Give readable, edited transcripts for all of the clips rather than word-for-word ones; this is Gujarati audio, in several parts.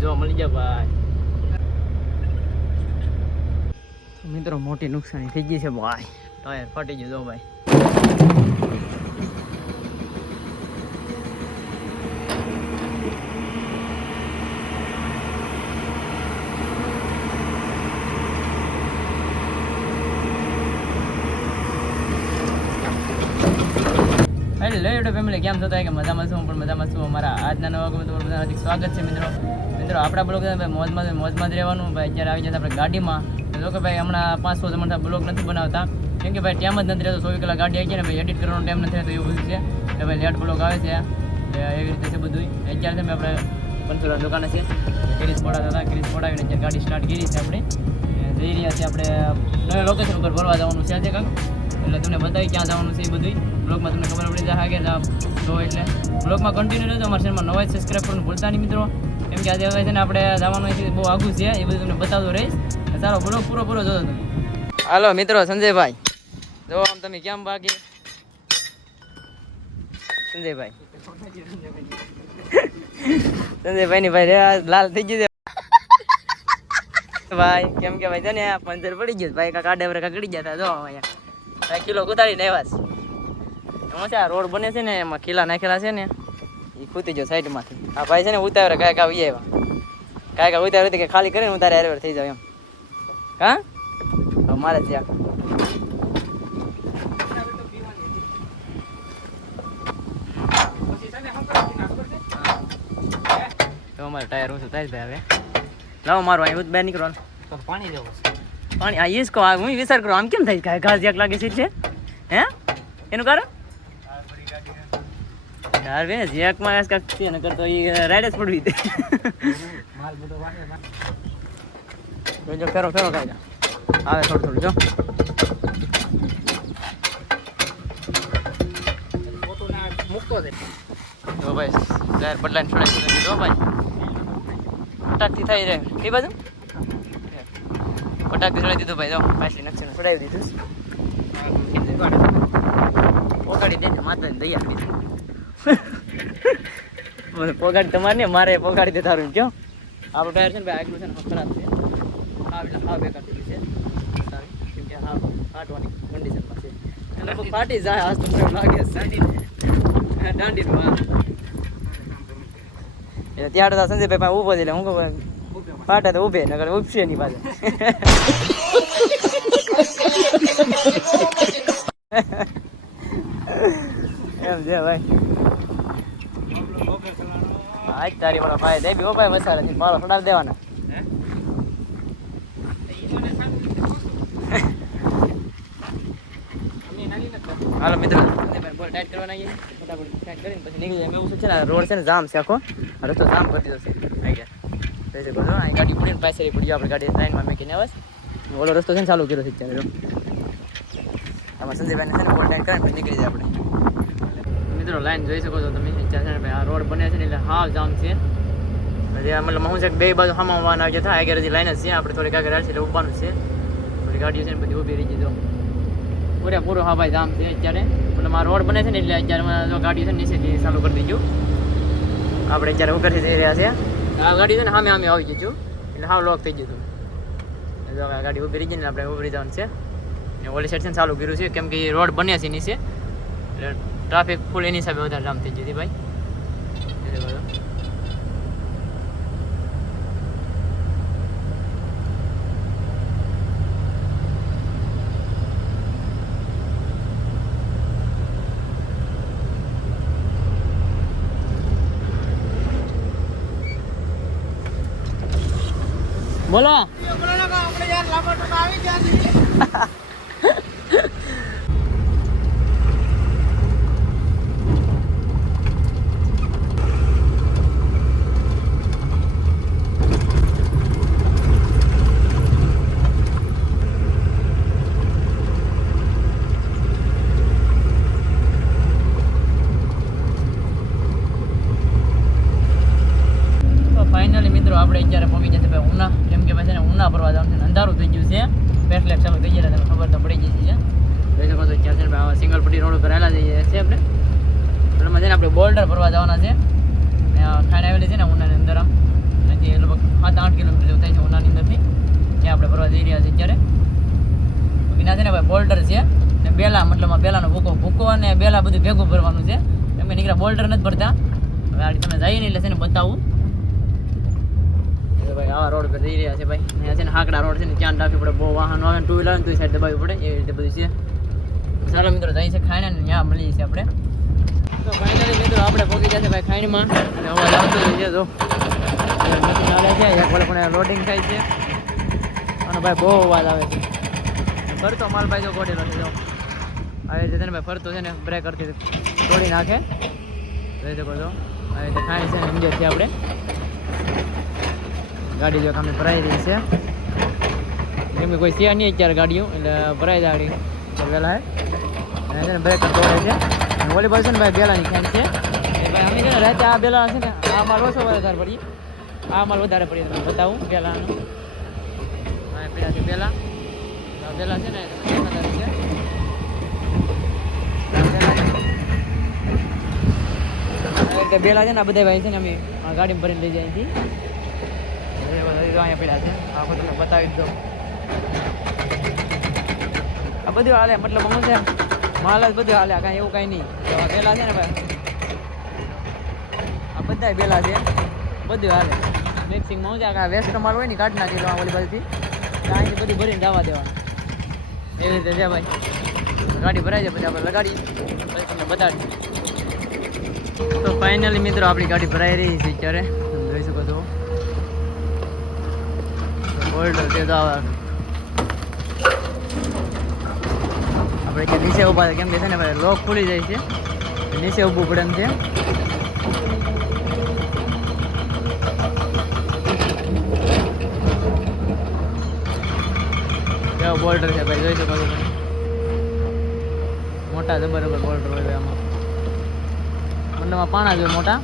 જો મળી જાય ભાઈ. મિત્રો મોટી નુકસાની થઈ ગઈ છે ભાઈ. ટાયર ફાટી ગયું જો ભાઈ. હેલો ફેમિલી, કેમ છો? કે મજામાં છું, પણ મજામાં છું. અમારા આજના નવા તમારું બધાનું હાર્દિક સ્વાગત છે મિત્રો. આપણા બ્લોગ મોજમાં જ રહેવાનું ભાઈ. અત્યારે આવી જતા આપણે ગાડીમાં. જો કે ભાઈ હમણાં 500 જમણતા બ્લોગ નથી બનાવતા, કેમ કે ભાઈ ટાઈમ જ નથી રહેતો. 24 કલાક ગાડી આવી જાય ને ભાઈ, એડિટ કરવાનો ટાઈમ નથી રહેતો, એવું બધું છે. એટલે ભાઈ લેટ બ્લોગ આવે છે, એવી રીતે છે બધું. અત્યારે છે આપણે પંચોલા દુકાને છે, કિરીસ પોડાતા હતા. કિરીસ પોડાવીને અત્યારે ગાડી સ્ટાર્ટ કરી છે. આપણે જઈ રહ્યા છીએ આપણે નવા લોકેશન ઉપર ભરવા જવાનું છે આજે કાંક. એટલે તમને બતાવી ક્યાં જવાનું છે એ બધું બ્લોગમાં તમને ખબર પડી જાય. આગળ તો એટલે બ્લોગમાં કન્ટિન્યુ રહેજો. અમારા ચેનલમાં નવા સબસ્ક્રાઈબ કરવાનું ભૂલતા નહીં મિત્રો, કેમ કે આજે હવે છે ને આપણે જવાનું છે બહુ આઘું છે, એ બધું તમને બતાવતો રહીશ. સારો બ્લોગ પૂરો જોજો તમે. હાલો મિત્રો, સંજયભાઈ જો આમ તમે કેમ બાકી સંજયભાઈ સંજયભાઈ ની ભાઈ લાલ થઈ ગયું છે ભાઈ. કેમ કે ભાઈ છે ને પંચર પડી ગયું ભાઈ, કાંક આડે કાકડી ગયા હતા. જો અહીંયા કિલો ઉતારીને આવ્યા છે. એમાં છે આ રોડ બને છે ને, એમાં ખીલા નાખેલા છે ને, એ ખૂતી ગયો સાઈડમાંથી. આ ભાઈ છે ને ઉતારે કાંઈક આવી આવ્યા, કાંઈક ઉતારે કે ખાલી કરીને ઉતારે હારે થઈ જાવ એમ. હા મારે ત્યાં તો અમારે ટાયર ઊંચું થાય ભાઈ. હવે લાવો મારું અહીં બહાર નીકળવાનું પાણી દેવું પાણી. આ ઈસ કહો, હું વિચાર કરું આમ કેમ થાય ઘાસ જેક લાગે છે હે એનું કારણ યાર બે જેકમાં એસ કાક છે ને કરતો એ રાઈડ જ પડવી દે. જો ફેરો કાઢ્યા આવે થોડું જો મૂકતો છે. જો ભાઈ ટાયર બદલાઈને છોડાવી દીધો ભાઈ. ફટાકથી થઈ રહે એ બાજુ ફટાકથી છોડાવી દીધું ભાઈ. જો પાછલી નકશી છોડાવી દીધું. પોગાડી દે ને માતા દયા દીધું. પોગાડી તમારે ને મારે પોગાડી દે તારું ક્યો. આપણું ટાયર છે ને ભાઈ આગલું છે ને ખરાબ છે. હા બેકાર થઈ છે, કેમ કે હા ફાટવાની કન્ડિશનમાં છે. એટલે બહુ ફાટી જાય આજ તો મને લાગે દાંડીનું. એટલે ત્યારે તો સંજયભાઈ ઊભો છે એટલે હું કહું ફાટે તો ઊભે નગર ઉપસે નહીં પાછળ. એમ છે ભાઈ. આજ તારી વાળો ભાઈ દે બી ભાઈ મસાલા થી મારો થોડા દેવાના. હાલો મિત્રો બોલ ટાઈટ કરવાના આવીએ ફટાફટ ટાઈટ કરીને પછી નીકળી જાય. એવું છે ને રોડ છે ને જામ છે આખો, રસ્તો જામ કરી દીધો છે. આવી ગયા અહીં ગાડી પડીને પાછળ પડી જાય. આપણે ગાડી લાઈનમાં મેકીને આવે ઓલો રસ્તો છે ને ચાલુ કર્યો છે અત્યારે. આમાં સંજયભાઈને છે ને બોલ ટાઈટ કરીને પછી નીકળી જાય આપણે. મિત્રો લાઈન જોઈ શકો છો તમે. અત્યારે છે ને આ રોડ બને છે ને એટલે હાવ જામ છે. મતલબ હું છે કે બે બાજુ હમાવાના આવી જતા આગળ હજી લાઈન જ છે. આપણે થોડીક આગળ હાલશે એટલે ઉભવાનું છે. થોડી ગાડીઓ છે ને બધી ઊભી રહી ગઈ. જો પૂરો હા ભાઈ જામ છે અત્યારે. મતલબ આ રોડ બને છે ને એટલે અત્યારે જો ગાડીઓ છે ને નીચેથી ચાલુ કરી દીધું. આપણે અત્યારે ઉપરથી જઈ રહ્યા છે. આ ગાડી છે ને સામે આવી જઈશું એટલે હાવ લોક થઈ ગયું. જો આ ગાડી ઊભી રહી ગઈ ને આપણે ઊભી જવાનું છે. ઓલી સાઈડ છે ચાલુ કર્યું છે, કેમ કે રોડ બન્યા છે નીચે એટલે ટ્રાફિક ફૂલ એની હિસાબે વધારે જામ થઈ ગઈ હતી ભાઈ. બોલો આપણે યાર લાંબા ટૂંકા આવી ગયા છીએ. ફાઇનલી મિત્રો આપણે અત્યારે પહોંચી જશે ભાઈ ઉના. કેમ કે ભાઈ છે ને ઉના ભરવા જવાનું છે. અંધારું થઈ ગયું છે, પેટ્રોલ ચાલુ થઈ ગયા તમે ખબર તો પડી ગઈ છે. જોઈ શકો છો ક્યાં છે ભાઈ સિંગલ પટ્ટી રોડ ઉપર આવેલા જઈએ છે આપણે. એમાં છે ને આપણે બોલ્ડર ભરવા જવાના છે. ખાઈને આવેલી છે ને ઉનાની અંદર આમ નથી એ લોકો બોલ્ડર છે ને બેલા, મતલબ બેલાનો ભૂકો અને બેલા બધું ભેગું ભરવાનું છે. તમે નીકળ્યા બોલ્ડર નથી ભરતા. હવે આ તમે જઈએ ને એટલે છે ને બતાવું. ભાઈ આવા રોડ પર જઈ રહ્યા છે ભાઈ. અહીંયા છે ને હાકડા રોડ છે ને, ધ્યાન રાખવું પડે. બહુ વાહનો આવે ને ટુ વ્હીલર ને તો સાઈડ દબાવવી પડે, એવી રીતે બધું છે. ચાલો મિત્રો જઈએ છે ખાઈને ને ત્યાં મળીએ છીએ આપણે. તો ફાઇનલી મિત્રો આપણે પહોંચી ગયા છે ભાઈ ખાઈણમાં અને અવાજ આવતો હોય છે. જો મશીન ચાલે છે, એક વડે પણ લોડિંગ થાય છે અને ભાઈ બહુ અવાજ આવે છે. ફરતો માલ ભાઈ જો ગોડેલો છે. જો આવી રીતે ને ભાઈ ફરતો છે ને બ્રેક કરતી તોડી નાખે. જોઈ શકો છો આવી રીતે ખાઈ છે ને અંદર છે આપણે ગાડી જો કામે ભરાઈ રહી છે. કેમ કે કોઈ છે નહીં અત્યારે ગાડીઓ, એટલે ભરાઈ ગાડી વહેલા અને છે ને બ્રેક તોડે છે. ઓલી બાજુ છે ને ભાઈ બેલાની ખાંડ છે. એ ભાઈ અમે છે ને રાતે આ બેલા છે ને આ માલ ઓછો વધારે પડી, આ માલ વધારે પડી. તમને બતાવું બેલાનું. હા પેલા છે બેલા, બેલા છે ને બેલા છે ને આ બધા ભાઈ છે ને અમે ગાડીમાં ભરીને લઈ જાય અહીંથી. અહીંયા પેલા છે આખો તમને બતાવી દો. આ બધું હાલે, મતલબ હું છે માલ જ બધું હાલે, કાંઈ એવું કાંઈ નહીં. બેલા છે ને ભાઈ આ બધા બેલા છે, બધું હાલે. મિક્સિંગમાં હું છે આ વેસ્ટ માલ હોય ને કાઢી નાખી દો ઓલી બાજુથી, કાંઈ બધું ભરીને જવા દેવાનું. એવી રીતે છે ભાઈ. ગાડી ભરાઈ જાય પછી આપણે લગાડી પછી તમને બતાડી. તો ફાઇનલી મિત્રો આપણી ગાડી ભરાઈ રહી છે અત્યારે, તમે જોઈ શકો છો. બોલ્ડર તે તો આવે આપણે ત્યાં નીચે ઊભા છે, કેમ કે છે ને ભાઈ લોક ખુલી જાય છે, નીચે ઊભું પડે એમ છે. કેવો બોલ્ડર છે ભાઈ, જોઈ શકો છો. મોટા જબરજસ્ત બોલ્ડર હોય આમાં, મતલબ પાણા જોઈએ મોટા.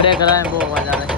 બ્રેક કરાવે બહુ અવાજ આવે છે.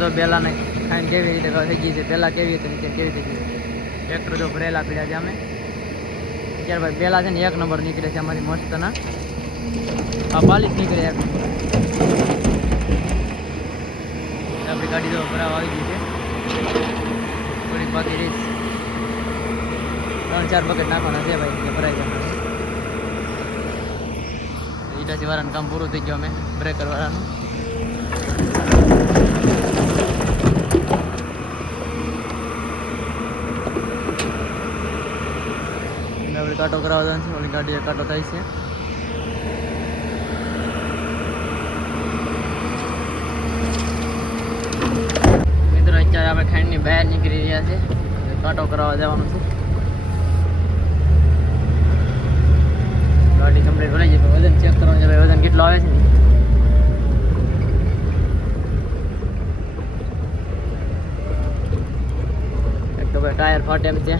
તો બેલાને ખાઈને કેવી રીતે થઈ ગઈ છે, પહેલાં કેવી રીતે નીચે કેવી થઈ ગઈ. ટ્રેક્ટર જો ભરેલા પીડ્યા છે અમે અત્યારે ભાઈ. બેલા છે ને એક નંબર નીકળે છે અમારી મસ્તના. આ 42 નીકળે એક નંબર. આપણી ગાડી તો ભરાવા આવી ગઈ છે, થોડીક બાકી રહી. 3-4 બકેટ નાખવાના છે ભાઈ, કે ભરાઈ જવાના. ઈટાચી વાળાનું કામ પૂરું થઈ ગયું અમે બ્રેકર વાળાનું. આપણે કાંટો કરાવવાનો છે, ઓલી ગાડીએ કાંટો થાય છે. મિત્રો અત્યારે આપણે ખાંડની બહાર નીકળી રહ્યા છે, કાંટો કરાવવા જવાનું છે. ગાડી કમ્પ્લીટ ભરાઈ જાય, વજન ચેક કરવાનું છે ભાઈ, વજન કેટલો આવે છે ને. એક તો ભાઈ ફાટે એમ છે.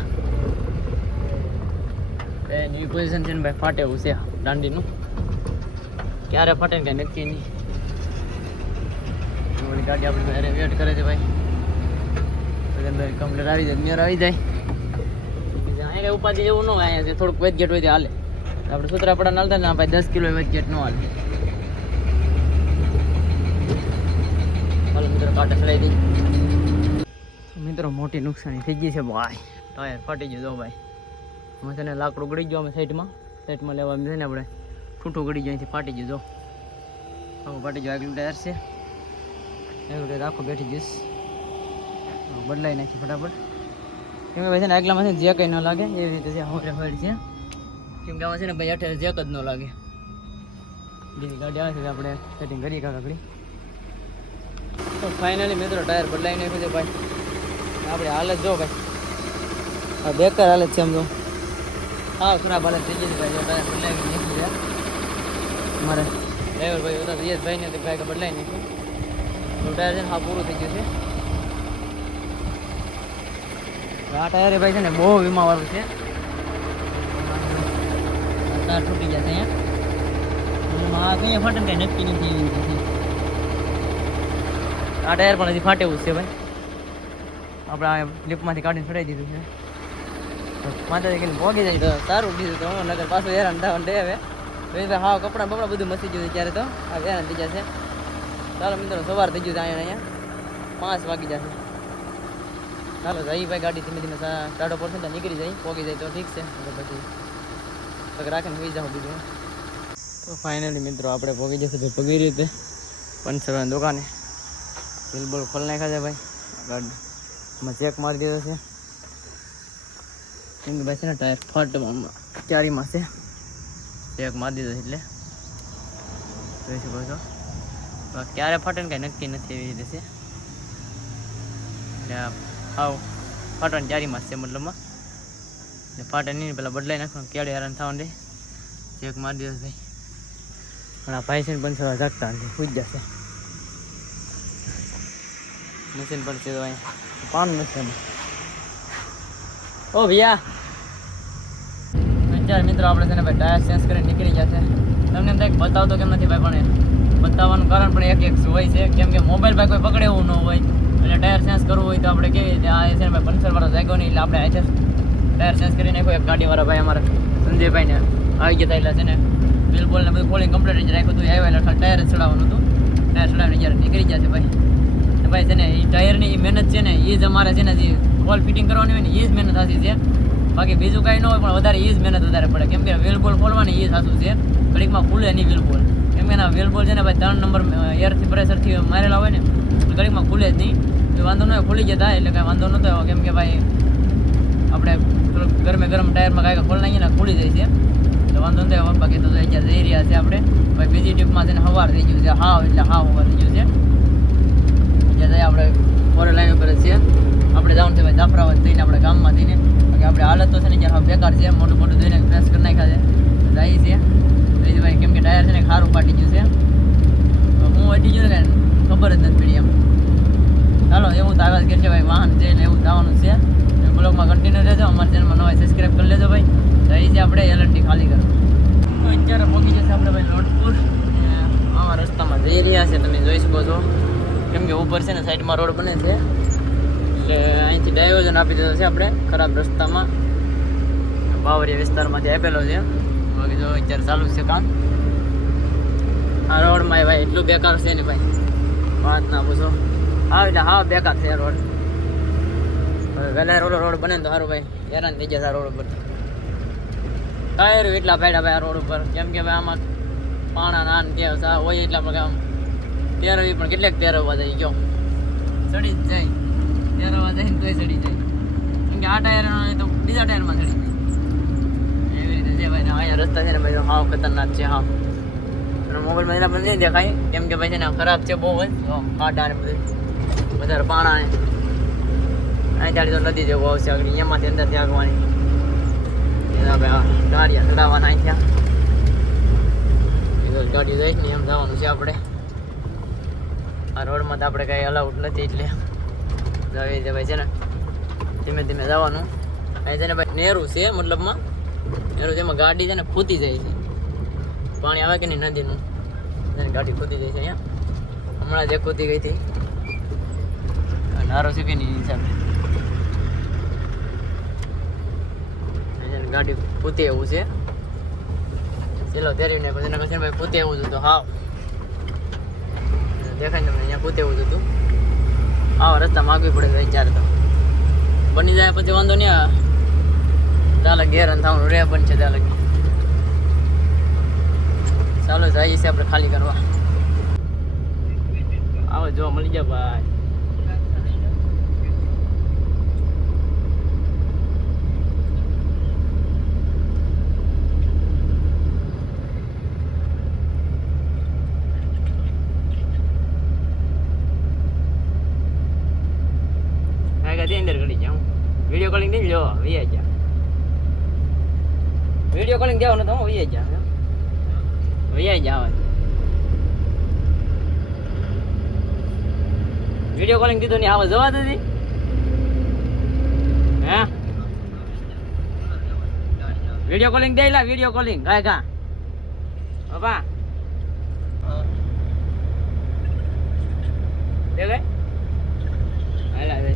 એની પોઝિશન છે ને ભાઈ, ફાટે એવું છે દાંડીનું. ક્યારે ફાટે ને કાંઈ નક્કી નહીં. ઓલી ગાડી આપણે અરે વેટ કરે છે ભાઈ. ભાઈ કમ્પ્લેટ આવી જાય, મેર આવી જાય. અહીંયા ઉપાધિ જેવું ન હોય. અહીંયા થોડુંક વેટ ગેટ હોય તે હાલે. આપણે સુત્રાપડા નાલતા ને ભાઈ 10 કિલો વેટ ગેટ ન હાલે. હાલો મિત્રો, કાંટા ચડાવી દઈ. મિત્રો મોટી નુકસાની થઈ ગઈ છે ભાઈ. ટાયર ફાટી ગયું જો ભાઈ. અમે છે ને લાકડું ગળી ગયું. અમે સાઈડમાં લેવા છે ને આપણે ઠૂઠું ગળી ગયું, અહીંથી ફાટી ગયું જો. આખું ફાટી ગયું. આગલું ટાયર છે, આગલું ટાયર આખું બેઠી જઈશ. બદલાઈ નાખી ફટાફટ. કેમ કે ભાઈ છે ને આગલામાં છે ને જેક ન લાગે એવી રીતે છે. હવે હોય છે કેમ કે આમાં છે ને ભાઈ અઠે જેક જ ન લાગે. બીજી ગાડી આવે છે આપણે સેટિંગ કરીએ કાકડી. તો ફાઇનલી મિત્રો ટાયર બદલાઈ નાખ્યું છે ભાઈ. આપણે હાલત જો ભાઈ, હવે બેકાર હાલત છે. આમ જો હા ખરાબ હાલત થઈ ગઈ છે ભાઈ. ટાયર બદલાઈ નાખ્યું છે અમારે ડ્રાઈવર ભાઈ હતા યશભાઈ ને ભાઈ બદલાઈ નાખ્યું. તો ટાયર છે ને હા પૂરું થઈ ગયું છે. આ ટાયર ભાઈ છે ને બહુ વીમા વાળું છે. તાર તૂટી જશે અહીંયા. આ કઈ ફાટે ને કઈ નક્કી નથી એવી રીતે. આ ટાયર પણ હજી ફાટે એવું છે ભાઈ. આપણે આ લિફ્ટમાંથી કાઢીને ચડાવી દીધું છે. માથાથી કઈ ભોગી જાય તો સારું કીધું. તો હું નગર પાછું હેરાન થવાનું ડે હવે. તો હા કપડાં બપડા બધું મસી ગયું ત્યારે તો આ હેરાન થઈ જશે. ચાલો મિત્રો, સવાર થઈ ગયું અહીંયા 5 વાગી જશે. ચાલો જઈ ભાઈ, ગાડી ધીમે ધીમે ટાઢો પડશે તો નીકળી જાય. પોગી જાય તો ઠીક છે. પછી રાખીને હોઈ જાઓ બીજું. તો ફાઇનલી મિત્રો આપણે પોગી જશે ભાઈ. પગી રીતે પંચરની દુકાને બિલબોલ ખોલ નાખ્યા છે ભાઈ. ગાડીમાં ચેક મારી દીધો છે. કેમ કે ભાઈ છે ને ટાયર ફાટવામાં ચારીમાં છે. ચેક મારી દીધો એટલે જોઈ શકો છો. ક્યારે ફાટે ને કાંઈ નક્કી નથી એવી રીતે છે. એટલે હાવ ફાટવાની ચારીમાં છે મતલબમાં. એટલે ફાટે નહીં પેલા બદલાઈ નાખવાનું. ક્યારે હેરાન થવાનું દે. ચેક મારી દીધો ભાઈ. પણ આ ભાઈ છે ને 5 જાગતા નથી, પૂજ જશે. મશીન પણ છે અહીંયા પાન મશીન. ઓ ભૈયા ચાર મિત્રો આપણે છે ને ભાઈ ટાયર ચેન્જ કરીને નીકળી જશે. તમને એમ થાય કે બતાવતો કેમ નથી ભાઈ, પણ બતાવવાનું કારણ પણ એક હોય છે. કેમ કે મોબાઈલ ભાઈ કોઈ પકડે એવું ન હોય. એટલે ટાયર ચેન્જ કરવું હોય તો આપણે કેવી રીતે આ છે ને ભાઈ પંચરવાળો જાગ્યો નહીં. એટલે આપણે આજે ટાયર ચેન્જ કરી નાખ્યો. એક ગાડીવાળા ભાઈ અમારા સંજયભાઈને આવી ગયા હતા. એટલે છે ને બિલકુલ ને બધું ખોલી કમ્પ્લીટ જ રાખ્યું હતું. આવ્યા એટલે ટાયર જ ચડાવવાનું હતું. ટાયર ચડાવીને જ્યારે નીકળી જશે ભાઈ. ભાઈ છે ને એ ટાયરની એ મહેનત છે ને એ જ અમારે છે ને જે હોલ ફિટિંગ કરવાની હોય ને એ જ મહેનત સાચી છે. બાકી બીજું કાંઈ ન હોય, પણ વધારે એ જ મહેનત વધારે પડે. કેમ કે વ્હીલ બોલ ખોલવાની એ સાચું છે. ઘડીકમાં ખુલે નહીં વ્હીલ બોલ. કેમ કે એના વ્હીલ બોલ છે ને ભાઈ 3 નંબર એરથી પ્રેશરથી મારેલા હોય ને તો ઘડીકમાં ખુલે જ નહીં. તો વાંધો ન હોય, ખુલી જતા એટલે કાંઈ વાંધો નહોતો. કેમ કે ભાઈ આપણે થોડુંક ગરમ ટાયરમાં કાંઈ ખોલી નાખીએ ને ખુલી જાય છે. તો વાંધો ન થાય. બાકી તો અત્યારે જઈ રહ્યા છે આપણે ભાઈ બીજી ટ્રીપમાં છે ને સવાર થઈ ગયું છે. હાવ એટલે હાવ સવાર થઈ ગયું છે. જ્યાં આપણે ફોર લાઈન ઉપર છીએ. આપણે જવાનું છે ભાઈ જાફરાબાદ થઈને આપણે ગામમાં થઈને. બાકી આપણે હાલત તો છે ને જ્યાં બેકાર છે. મોટું ધોઈને ફ્રેશ કરી નાખ્યા છે. જાય છે ભાઈ. કેમ કે ટાયર છે ને ખારું ફાટી ગયું છે. હું અડી ગયું ને ખબર જ નથી પડી એમ. ચાલો એવું તો આગળ કરશે ભાઈ. વાહન છે એટલે એવું જવાનું છે. બ્લોગમાં કન્ટિન્યુ રહેજો. અમારા ચેનલમાં નવા સબસ્ક્રાઈબ કરી લેજો ભાઈ. જાય છે આપણે એલએનટી ખાલી કરો. તો અત્યારે પહોંચી જશે આપણે ભાઈ લોટપુર. આવા રસ્તામાં જઈ રહ્યા છે, તમે જોઈ શકો છો. કેમ કે ઉપર છે ને સાઈડમાં રોડ બને છે. એટલે અહીંથી ડાયવર્ઝન આપી દીધો છે આપણે ખરાબ રસ્તામાં. બાવરિયા વિસ્તારમાંથી આપેલો છે. બાકી જો અત્યારે ચાલુ છે કામ. આ રોડમાં ભાઈ એટલું બેકાર છે ને ભાઈ વાત ના પૂછો. હા એટલે હા બેકાર છે રોડ. હવે વહેલા રોડ બને તો સારું ભાઈ. હેરાન થઈ ગયા રોડ ઉપર. ટાયર એટલા ફાડ્યા ભાઈ આ રોડ ઉપર. કેમ કે ભાઈ આમાં પાણા નાન ત્યાં હોય એટલા આપણે આમ તેરવી પણ કેટલાક તેરવવા જાય ગયો ચડી જ જાય. તેરવવા જાય ને તોય ચડી જાય. કેમ કે આ ટાયર તો બીજા ટાયરમાં ચડી જાય એવી રીતે છે ભાઈ. અહીંયા રસ્તા છે ને ભાઈ હાવ ખતરનાક છે. હા અને મોબાઈલમાં એના પણ નહીં દેખાય. કેમ કે ભાઈ છે ને ખરાબ છે બહુ જ. કાંટા ને બધું વધારે પાણા ને અહીં તો નદી જેવું આવશે આગળ. એમાંથી અંદરથી આગવાની એના ભાઈ ગાડીયા ચડાવવાના અહીં ત્યાં ગાડી જાય ને એમ જવાનું છે આપણે. આ રોડમાં તો આપણે કાંઈ અલાઉડ નથી એટલે ભાઈ છે ને ધીમે ધીમે જવાનું. અહીં છે ને ભાઈ નેરું છે, મતલબમાં નેરું છે, એમાં ગાડી છે ને ખૂતી જાય છે. પાણી આવે કે નહીં નદીનું, ગાડી ખૂતી જાય છે અહીંયા. હમણાં જે ખૂતી ગઈ હતી નારો છે કે નહીં હિસાબે ગાડી ખૂતી એવું છે. ચલો તેરીને પછી એના પછી ભાઈ ખૂતે એવું જ હતું. હાવ દેખાય ને તમને અહીંયા ખૂતે એવું જ હતું. આવા રસ્તા માગવી પડે વિચાર તો બની જાય પછી વાંધો નહીં. ચાલે ઘેર થવાનું રે પણ છે ત્યાં લગી. ચાલો જઈએ છે આપણે ખાલી કરવા. આવો જો મળી જાય ભાઈ. અંદર કરી જાઉં વિડીયો કોલિંગ દઈ લો વીએ જા. વિડીયો કોલિંગ દેવાનું તો હું વીએ જા વિડીયો કોલિંગ દીધું નહીં આવા જવા દીધી. હે વિડીયો કોલિંગ દે લા વિડીયો કોલિંગ ગાય ગા બાપા દે ગઈ હાલા દે.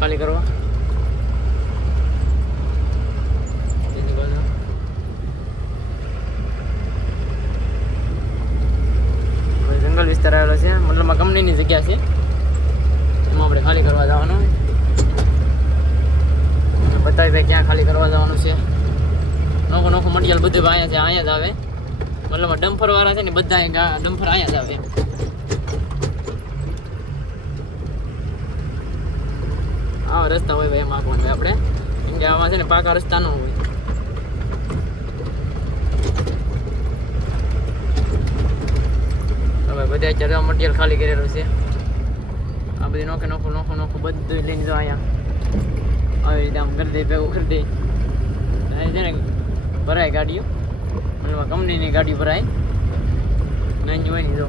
ખાલી કરવા જંગલ વિસ્તાર આવેલો છે, મતલબ કંપનીની જગ્યા છે. એમાં આપણે ખાલી કરવા જવાનું બતાવી ભાઈ ક્યાં ખાલી કરવા જવાનું છે. નોખું નોખું મટીરિયલ બધું અહીંયા જ આવે. મતલબ ડમ્ફર વાળા છે ને બધા ડમ્ફર અહીંયા જ આવે. આવા રસ્તા હોય ભાઈ એમ આંકવાનું હોય આપણે, કેમ કે આમાં છે ને પાકા રસ્તા ન હોય. હવે બધા અત્યારે મટીરિયલ ખાલી કરેલું છે. આ બધી નોખું બધું લઈને જાઓ અહીંયા. આવી રીતે આમ કરી દે, ભેગું કરી દે. અહીં છે ને ભરાય ગાડીઓ, મતલબ કંપનીની ગાડી ભરાય નાની હોય ને. જો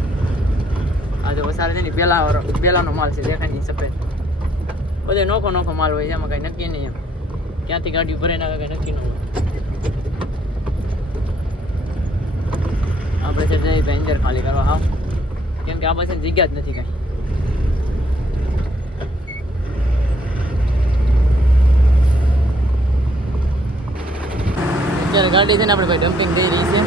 આ તો વસારે છે ને પહેલાનો માલ છે, દેખાય નહીં સફેદ. બધે નોખો માલ હોય, એમાં કઈ નક્કી નહીં. એમ ક્યાંથી ગાડી ભરે ના કઈ નક્કી ન હોય. આ પછી જઈ ભાઈ અંદર ખાલી કરવા. હા, કેમ કે આ પછી જગ્યા જ નથી કઈ. અત્યારે ગાડી છે ને આપણે ભાઈ ડમ્પિંગ થઈ રહી છે.